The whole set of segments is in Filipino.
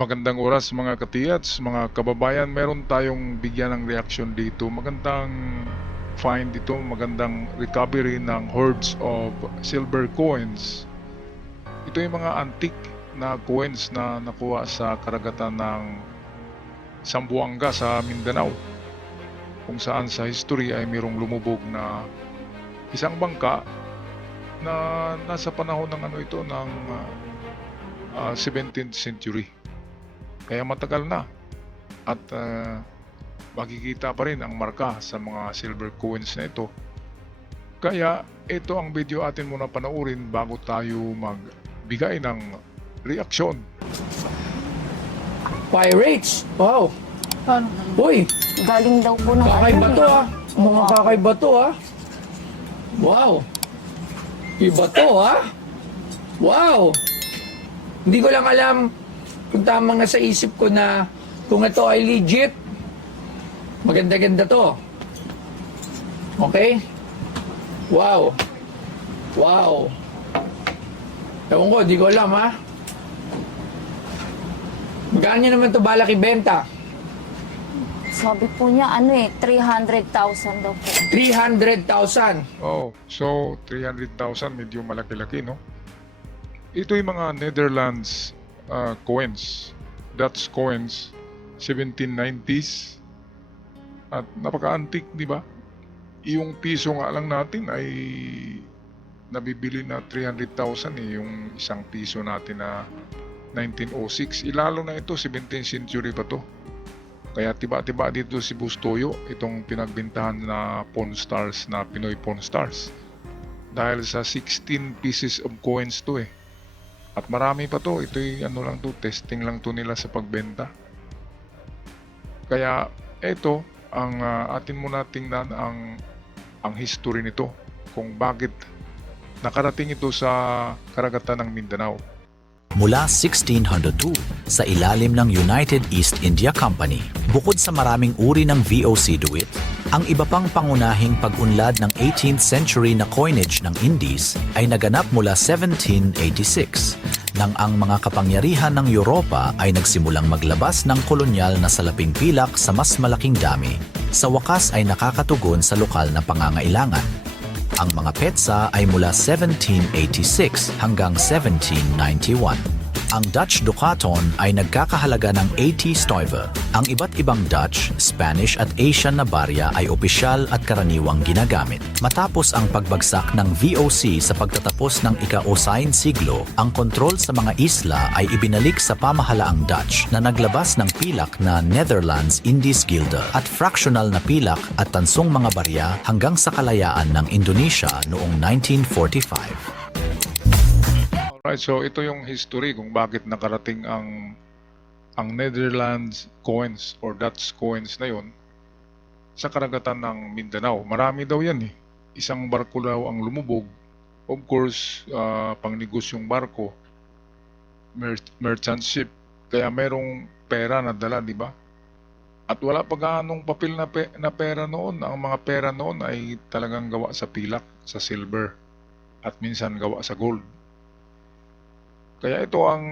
Magandang oras mga katiyats, mga kababayan. Meron tayong bigyan ng reaksyon dito. Magandang find dito, magandang recovery ng hordes of silver coins. Ito yung mga antique na coins na nakuha sa karagatan ng Zamboanga sa Mindanao. Kung saan sa history ay mayroong lumubog na isang bangka na nasa panahon ng ito ng 17th century. Kaya matagal na at makikita pa rin ang marka sa mga silver coins na ito. Kaya ito ang video atin muna panoorin bago tayo magbigay ng reaksyon. Pirates! Wow! Uy! Galing daw po ng Kakaiba to ah! Mga kakaiba to ah! Wow! Iba to ah! Wow! Hindi ko lang alam kung tama nga sa isip ko na kung ito ay legit. Maganda-ganda to. Okay? Wow! Wow! Ewan ko, di ko alam ha. Magkano nyo naman ito balak ibenta? Sabi po niya, 300,000 daw po. 300,000. Oh, so 300,000 medyo malaki-laki, no? Ito yung mga Netherlands coins, Dutch coins, 1790s. At napaka-antique, di ba? Yung piso nga lang natin ay nabibili na 300,000 yung isang piso natin na 1906. Ilalo na ito, 17th century pa to. Kaya tiba-tiba dito si Bustoyo, itong pinagbintahan na Pawn Stars, na Pinoy Pawn Stars. Dahil sa 16 pieces of coins to eh. At marami pa to, ito yung lang to, testing lang to nila sa pagbenta. Kaya ito, ang atin muna tingnan ang history nito, kung bakit nakarating ito sa karagatan ng Mindanao. Mula 1602 sa ilalim ng United East India Company, bukod sa maraming uri ng VOC duit, ang iba pang pangunahing pag-unlad ng 18th century na coinage ng Indies ay naganap mula 1786, nang ang mga kapangyarihan ng Europa ay nagsimulang maglabas ng kolonyal na salaping pilak sa mas malaking dami. Sa wakas ay nakakatugon sa lokal na pangangailangan. Ang mga petsa ay mula 1786 hanggang 1791. Ang Dutch Ducaton ay nagkakahalaga ng 80 stuiver. Ang iba't ibang Dutch, Spanish at Asian na barya ay opisyal at karaniwang ginagamit. Matapos ang pagbagsak ng VOC sa pagtatapos ng ika-9 siglo, ang kontrol sa mga isla ay ibinalik sa pamahalaang Dutch na naglabas ng pilak na Netherlands Indies Gilder at fractional na pilak at tansong mga barya hanggang sa kalayaan ng Indonesia noong 1945. Alright, so ito yung history kung bakit nakarating ang Netherlands coins or Dutch coins na yon sa karagatan ng Mindanao. Marami daw yan eh. Isang barko daw ang lumubog. Of course, pangnegosyong barko, merchant ship. Kaya merong pera na dala, di ba? At wala pa gaanong papel na pera noon. Ang mga pera noon ay talagang gawa sa pilak, sa silver, at minsan gawa sa gold. Kaya ito ang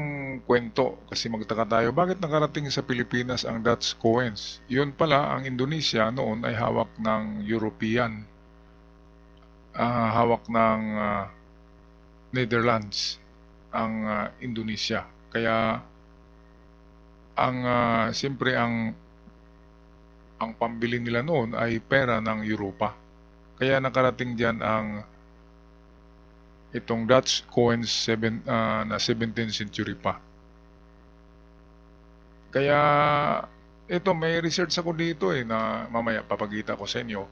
kwento, kasi magtaka tayo, bakit nakarating sa Pilipinas ang Dutch coins? Yun pala, ang Indonesia noon ay hawak ng European, hawak ng Netherlands, ang Indonesia. Kaya siyempre ang pambili nila noon ay pera ng Europa. Kaya nakarating diyan ang itong Dutch coins na 17th century pa. Kaya ito, may research ako dito na mamaya papakita ko sa inyo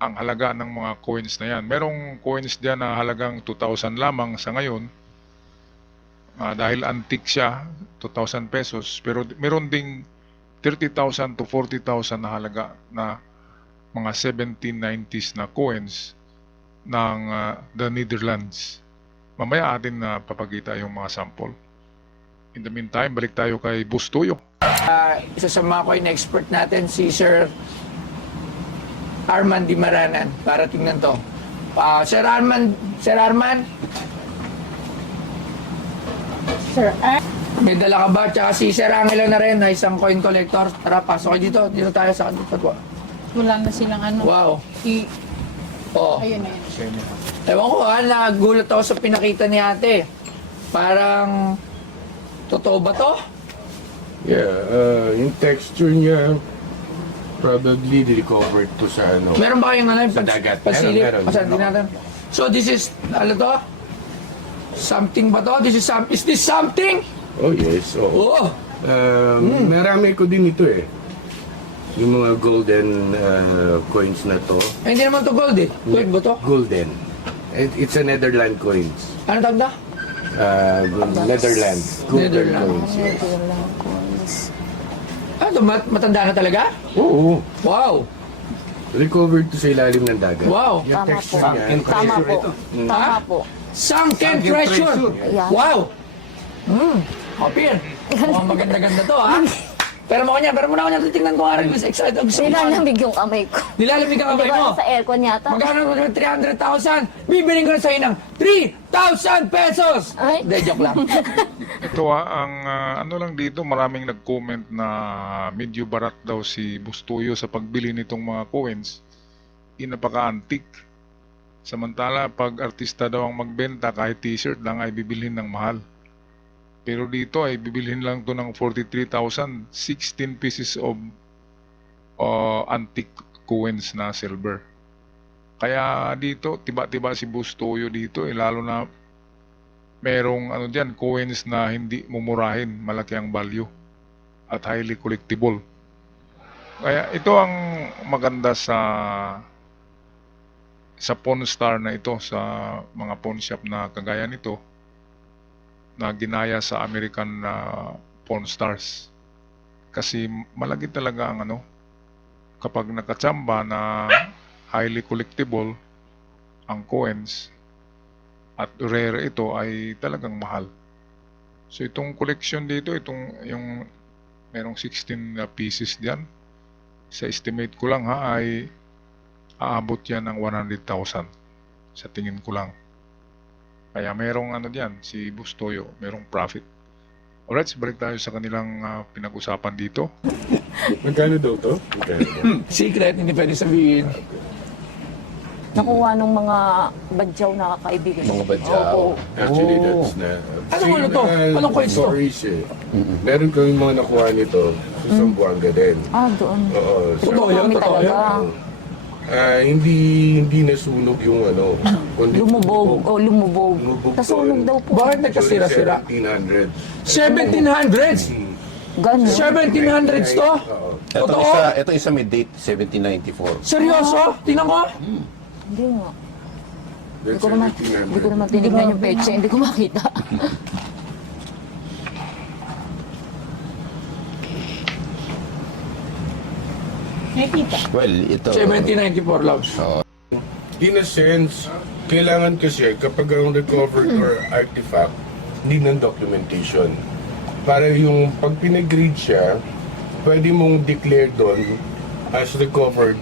ang halaga ng mga coins na yan. Merong coins diyan na halagang 2,000 lamang sa ngayon, dahil antique siya, 2,000 pesos. Pero meron ding 30,000 to 40,000 na halaga na mga 1790s na coins ng the Netherlands. Mamaya atin na papakita yung mga sample. In the meantime, balik tayo kay Bustoyo. Isa sa mga coin expert natin, si Sir Arman Dimaranan, para tingnan to. Sir Arman, Sir, May dala ka ba? Tsaka si Sir Angelo na rin na isang coin collector. Tara, pasok kayo dito. Dito tayo sa kanto. Wala na silang ano. Wow. Oh. Ayun, ayun. Ewan ko nagulat ako sa pinakita ni ate. Parang, totoo ba to? Yeah, yung texture niya, probably recovered to sa ano. Meron ba kayong ano? Sa dagat. Pasilip? Meron. Pasantin natin. So this is, ano to? Something ba to? Is this something? Oh yes, oo. Oo. Marami ko din ito eh. Yung mga golden coins na to. Eh, hindi naman to gold eh. Gold ba to? Golden. It's a Netherland coins. Ano tawag na? Netherland. Golden Netherland. coins. Yes. Netherland coins. Ano, matanda na talaga? Oo. Wow. Recovered to sa ilalim ng dagat. Wow. Yung Tama po. texture niya. Tama po. Tama po. Sunken treasure. Ayan. Wow. Kapir. Mukhang maganda-ganda to, ha? Pero mo kanya, pero muna ko niya titingnan ko nga rin. Mas excited ako sa Nilalamig yung kamay ko. Nilalamig ang Hindi kamay ba mo. sa aircon yata? Magkano mo 300,000? Bibiling ko na sa'yo ng 3,000 pesos! Ay. Hindi, joke lang. Ito ang ano lang dito, maraming nag-comment na medyo barat daw si Bustuyo sa pagbili nitong mga coins. Napaka-antique. Samantala, pag artista daw ang magbenta, kahit t-shirt lang ay bibilhin ng mahal. Pero dito ay bibilhin lang to ng 43,000, 16 pieces of antique coins na silver. Kaya dito, tiba-tiba si Bustoyo dito, lalo na merong ano diyan, coins na hindi mumurahin, malaki ang value at highly collectible. Kaya ito ang maganda sa pawn star na ito, sa mga pawn shop na kagaya nito, na ginaya sa American Pawn Stars. Kasi malaki talaga ang ano, kapag nakachamba na highly collectible ang coins at rare ito ay talagang mahal. So itong collection dito, yung merong 16 pieces diyan, sa estimate ko lang ay aabot yan ng 100,000 sa tingin ko lang. Kaya merong ano diyan, si Bustoyo, merong profit. Alright, balik tayo sa kanilang pinag-usapan dito. Magkano daw to? Magkano daw? Secret, hindi pwede sabihin. Nakuha ng mga badyaw na kaibigan. Mga badyaw. Opo. Actually, that's na... Anong ano to? Anong coins to? Stories eh. Meron kami mga nakuha nito sa Zamboanga din. Ah, doon. Oo. So, Totoo yun? Marami Totoo talaga. yun? hindi nasunog yung ano. kundi Lumubog. O, lumubog. Lumubog Nasunog doon. daw po. Bakit nagkasira-sira? 1700. 1700s? Ganun. 1700s to? Oo. Totoo? Ito isa may date, 1794. Seryoso? Tingnan ko. Hindi nga. That's Hindi ko 1700. naman tinignan yung petsa. Hindi ko makita. Nakita. Well, ito... 1794 loves. In a sense, kailangan kasi kapag ang recovered or artifact, need ng documentation. Para yung pag pinag-read siya, pwede mong declare doon as recovered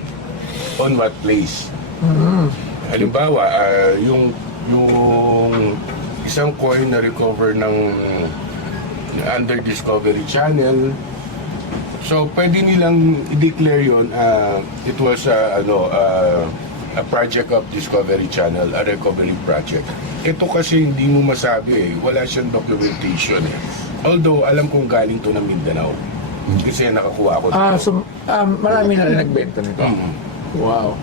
on what place. Halimbawa, yung isang coin na recover ng under Discovery Channel. So, pwede nilang i-declare yun, it was a project of Discovery Channel, a recovery project. Ito kasi hindi mo masabi eh, wala siyang documentation eh. Although, alam kong galing to ng Mindanao. Kasi nakakuha ako dito. So, marami na rin nagbenta nito. Wow.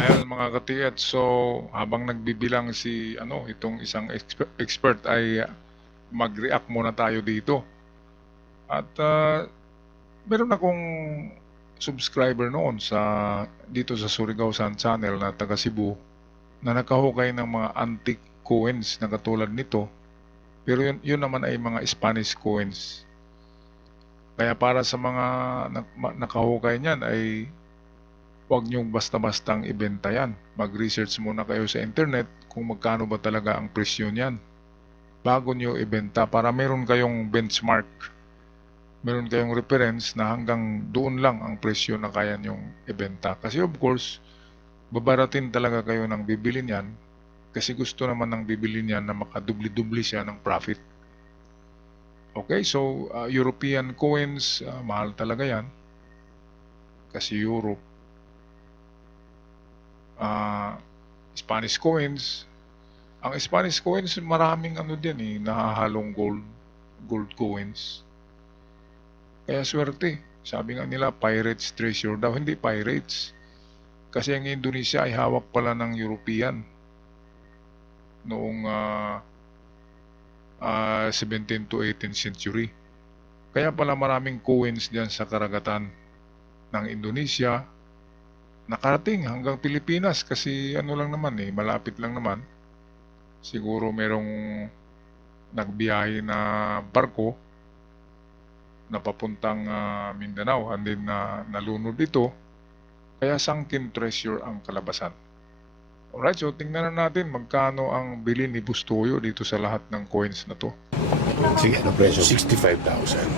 Ayan mga katiyat, so habang nagbibilang si itong isang expert ay mag-react muna tayo dito. At meron akong subscriber noon dito sa Surigao Sun Channel na taga Cebu na nakahukay ng mga antique coins na katulad nito. Pero yun naman ay mga Spanish coins. Kaya para sa mga nakahukay niyan ay huwag niyong basta-bastang ibenta yan. Mag-research muna kayo sa internet kung magkano ba talaga ang presyo niyan bago niyo ibenta para meron kayong benchmark. Meron kayong reference na hanggang doon lang ang presyo na kaya niyong ibenta. Kasi of course, babaratin talaga kayo ng bibili niyan kasi gusto naman ng bibili niyan na makadubli-dubli siya ng profit. Okay, so European coins, mahal talaga yan kasi Europe. Spanish coins, ang Spanish coins maraming ano din nahahalong gold coins. Kaya swerte. Sabi nga nila pirates treasure daw, hindi pirates. Kasi ang Indonesia ay hawak pala ng European noong 17th to 18th century. Kaya pala maraming coins diyan sa karagatan ng Indonesia nakarating hanggang Pilipinas kasi ano lang naman malapit lang naman. Siguro merong nagbiyahe na barko na papuntang Mindanao and then nalunod ito. Kaya sunken treasure ang kalabasan. Alright, so tingnan na natin magkano ang bili ni Bustoyo dito sa lahat ng coins na to. Sige, ano presyo? 65,000.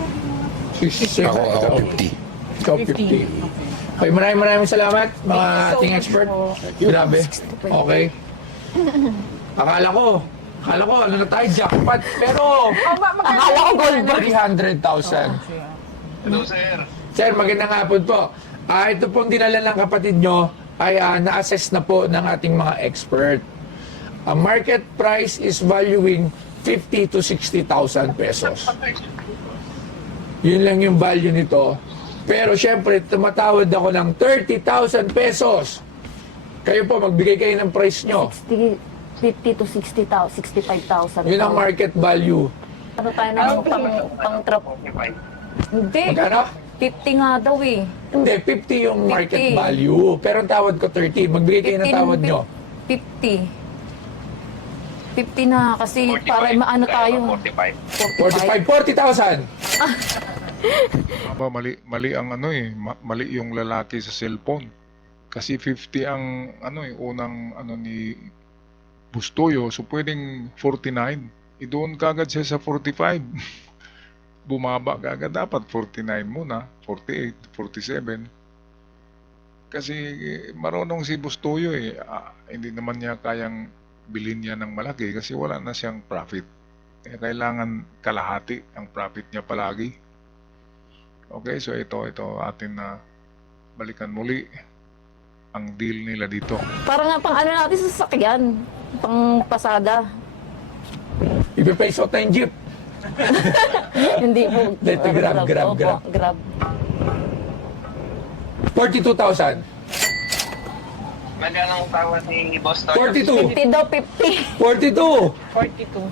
66. Ako 50. Ikaw 50. Okay, maraming salamat mga ating expert. Grabe. Okay. Akala ko ano na tayo, jackpot. Pero, Akala ko gold bar. 300,000. Hello, sir. Sir, magandang hapon po. Ito pong dinala ng kapatid nyo ay na-assess na po ng ating mga expert. Ang market price is valuing 50 to 60,000 pesos. Yun lang yung value nito. Pero syempre, tumatawad ako ng 30,000 pesos. Kayo po, magbigay kayo ng price nyo. 50 to 60,000, 65,000. Yun ang market value. Ano tayo ng pang-trap? Hindi. Magkano? 50 nga daw eh. Hindi, 50 yung market 50. value. Pero ang tawad ko 30. Magbigay kayo ng tawad nyo. 50. 50 na kasi para maano tayo. 45, 40,000. Mali ang mali yung lalaki sa cellphone. Kasi 50 ang unang ni Bustoyo, so pwedeng 49. Doon kagad siya sa 45. Bumaba kagad, dapat 49 muna, 48, 47. Kasi marunong si Bustoyo hindi naman niya kayang bilhin niya ng malaki kasi wala na siyang profit. Kaya kailangan kalahati ang profit niya palagi. Okay, so ito atin na balikan muli ang deal nila dito. Para nga pang ano natin sa sasakyan. Pang pasada. Ipipace out na yung jeep. Hindi po. Dito, grab. Opo, grab. 42,000. Magkano ang tawad ni Boss Toyo? 42. 50 daw, 50. 42. 42.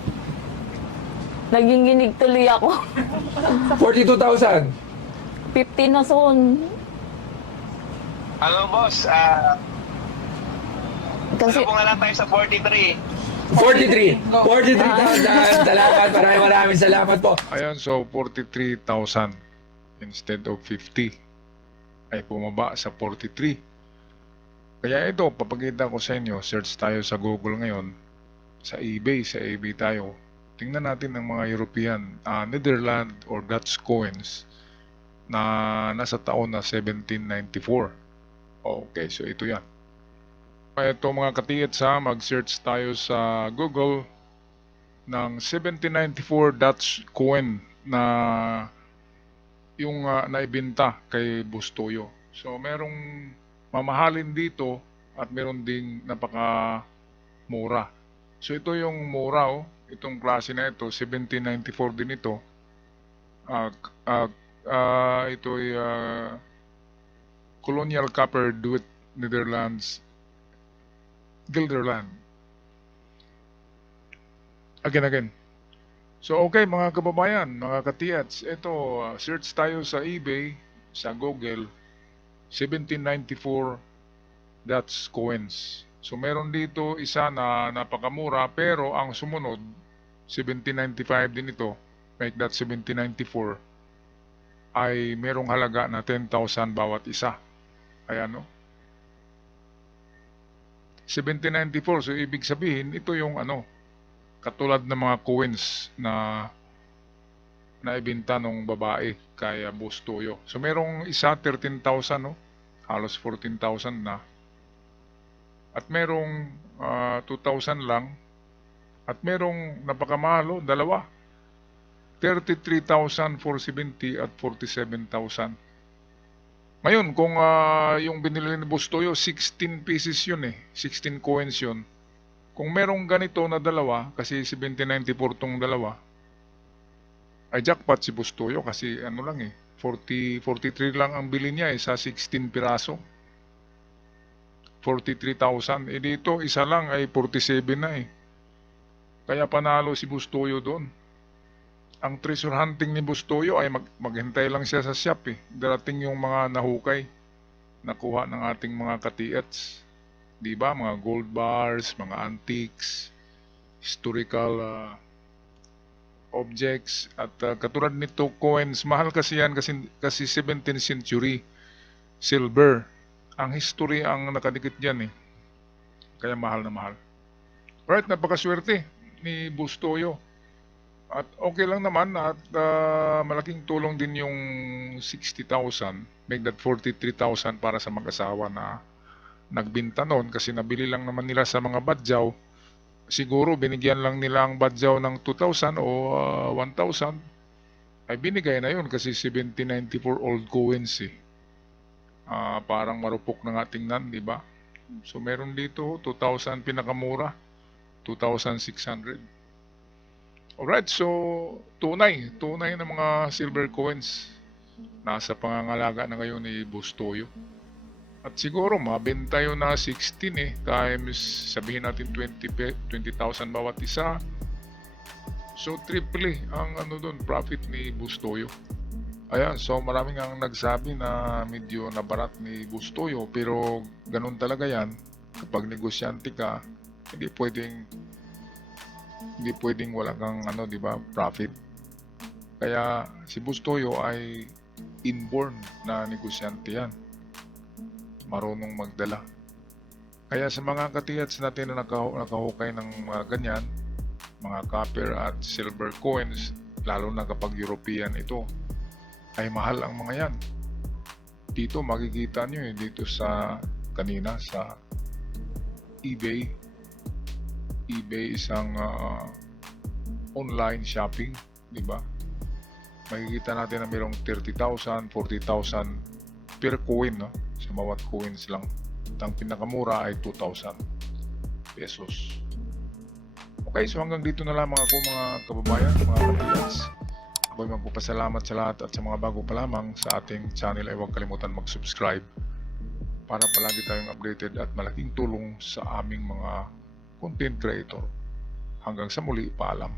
Naginginig tuloy ako. 42,000. 50 na soon. Ano, boss? Kasi Ano po nga lang tayo sa 43? 43. 43,000. Salamat. Maraming salamat po. Ayan, so 43,000 instead of 50 ay bumaba sa 43. Kaya ito, papakita ko sa inyo, search tayo sa Google ngayon, sa eBay tayo. Tingnan natin ng mga European, Netherlands or Dutch coins na nasa taon na 1794. Okay, so ito yan. Ito mga katiyat mag-search tayo sa Google ng 1794 Dutch coin na yung naibenta kay Bustoyo. So merong mamahalin dito at meron ding napaka-mura. So ito yung mura itong klase na ito, 1794 din ito. Ito ay Colonial Copper Duet Netherlands Gelderland. Again. So okay mga kababayan, mga katiyats, ito search tayo sa eBay, sa Google, 1794 Dutch coins. So meron dito isa na napakamura pero ang sumunod 1795 din ito, like that 1794 ay merong halaga na 10,000 bawat isa. Ayan 1794, so ibig sabihin ito yung katulad ng mga coins na naibenta ng babae kay Bustoyo. So merong isa 13,000 halos 14,000 na. At merong 2,000 lang. At merong napakamahal, dalawa. 33,470 at 47,000. Ngayon, kung yung binili ni Bustoyo, 16 pieces yun eh. 16 coins yun. Kung merong ganito na dalawa, kasi 1794 tong dalawa, ay jackpot si Bustoyo kasi ano lang eh, 43 lang ang bili niya eh sa 16 piraso. 43,000. Eh dito, isa lang ay 47 na eh. Kaya panalo si Bustoyo doon. Ang treasure hunting ni Bustoyo ay maghintay lang siya sa shop eh. Darating yung mga nahukay, nakuha ng ating mga katiets. Di ba? Mga gold bars, mga antiques, historical objects, at katulad nito coins. Mahal kasi yan kasi 17th century silver. Ang history ang nakadikit dyan eh. Kaya mahal na mahal. Right, napakaswerte ni Bustoyo. At okay lang naman at malaking tulong din yung 60,000, make that 43,000 para sa mag-asawa na nagbinta noon kasi nabili lang naman nila sa mga badyaw. Siguro binigyan lang nila ang badyaw ng 2,000 o 1,000. Ay binigay na yun kasi 1794 old coins eh. Parang marupok na nga tingnan, di ba? So meron dito 2,000 pinakamura, 2,600. Alright, so tunay na mga silver coins nasa pangangalaga na ngayon ni Bustoyo. At siguro mabenta yun na 16 eh, times sabihin natin 20,000 bawat isa. So triple ang ano doon, profit ni Bustoyo. Ayan, so maraming ang nagsabi na medyo nabarat ni Bustoyo, pero ganun talaga yan. Kapag negosyante ka, hindi pwedeng wala kang ano, di ba, profit. Kaya si Bustoyo ay inborn na negosyante yan. Marunong magdala. Kaya sa mga katiyats natin na nakahukay ng ganyan, mga copper at silver coins, lalo na kapag European ito, ay mahal ang mga yan. Dito makikita nyo eh, dito sa kanina sa eBay isang online shopping, di ba? Makikita natin na mayroong 30,000, 40,000 per coin, no? Sa bawat coins lang. At ang pinakamura ay 2,000 pesos. Okay, so hanggang dito na lang mga kababayan, mga kapatid. Ako'y magpapasalamat sa lahat at sa mga bago pa lamang sa ating channel ay huwag kalimutan mag-subscribe para palagi tayong updated at malaking tulong sa aming mga content creator. Hanggang sa muli, paalam.